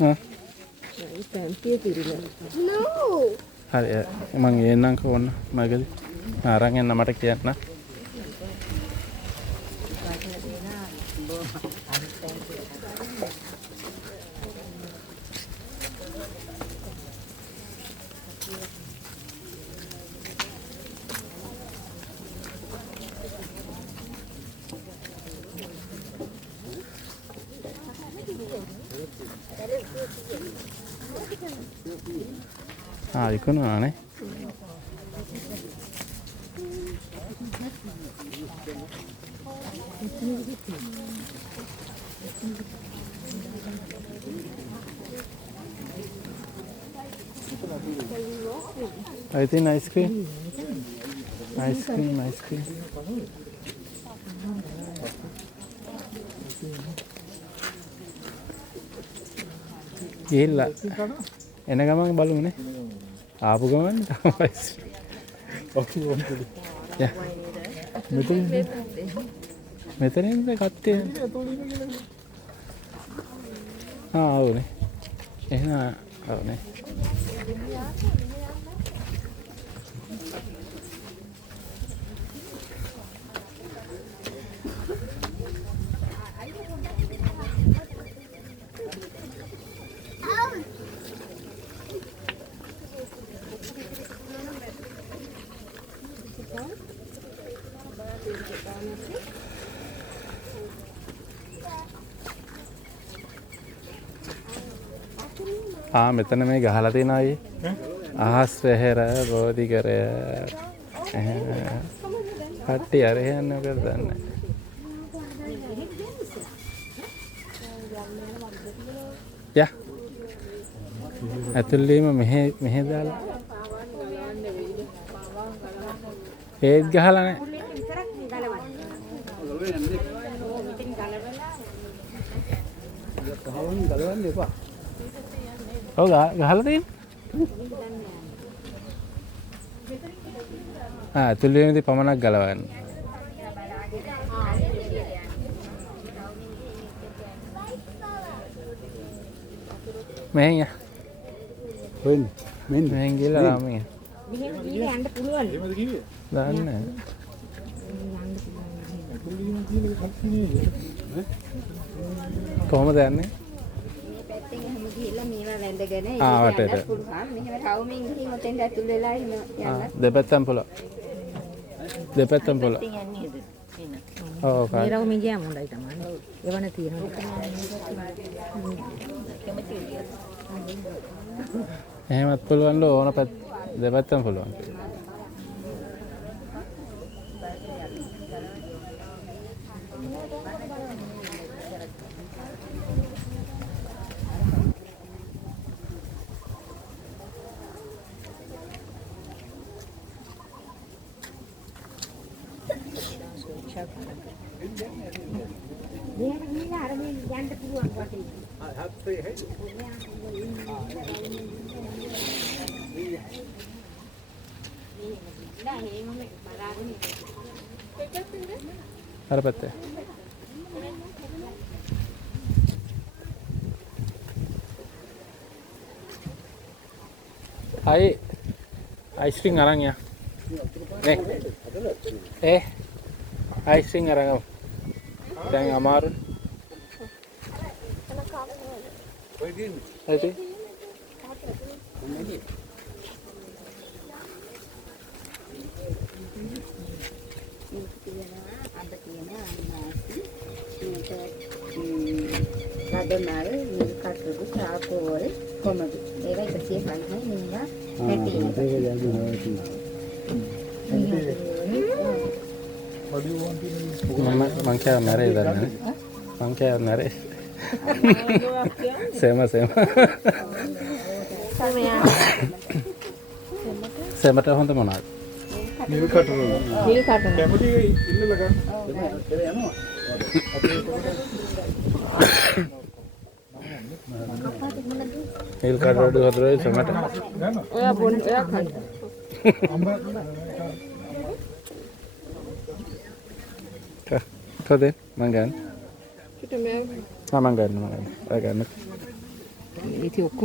හා පැන්තිය පිරිලා. හරි මං එන්නම්කෝ ඔන්න මගදී අරන් එන්න මට කියන්න. විකුණුවානේ. I think ice cream. Ice cream. ගිහිල්ලා එන ගමන් බලමුනේ. ආපු ගමන් මෙතනින්ද කට්ටිය ආවනේ. එහෙනම් ආවනේ. මෙතන මේ ගහලා තියෙනවා අයියේ. අහස් වෙහෙර බෝධිකරය. කට්ටිය අර යන්නේ මොකද දන්නේ. යා. ඇතුළේම මෙහෙ දාලා. ඒත් ගහලා නැහැ. ගලවන්න එපා. ඔව් ගහලා තියෙන්නේ. ඇතුළේදී පමණක් ගලවන්න. මෙහෙන් යා. මෙහෙන් ගිහලා රාමයෙන්. මෙහෙම ගිහලා යන්න පුළුවන්. එහෙමද කිව්වේ? දන්නේ නැහැ. කොහොමද යන්නේ? වටේට. දෙපැත්තෙන් පුළුවන්. ඔව් මේ රවුම ගියාම හොඳයි තමයි. එවන තියෙනවා. එහෙමත් පුළුවන් ඕන දෙපැත්තෙන් පුළුවන්. අර පැත්තේ. ice cream අරන් යා. ice cream අරන්. දැන් අමාරුයි. Hadi. Radonal, milk කටුරු, චාකෝල්, කොමඩු. ඒවා 150යි මේවා 60. මං කියව නරේ දන්නේ. මං කියව නරේ. සේම. සේමට හොඳ මොනවද? නිල් කටුරු. කැමති ඉල්ලලා ගන්න. යනවා. නිල් කටුරු හතරයි සේමට. ඔයා බොන්න ඔයා කන්න. කද මං ගන්න. මං ගන්න. ඉතින් ඔක්කොම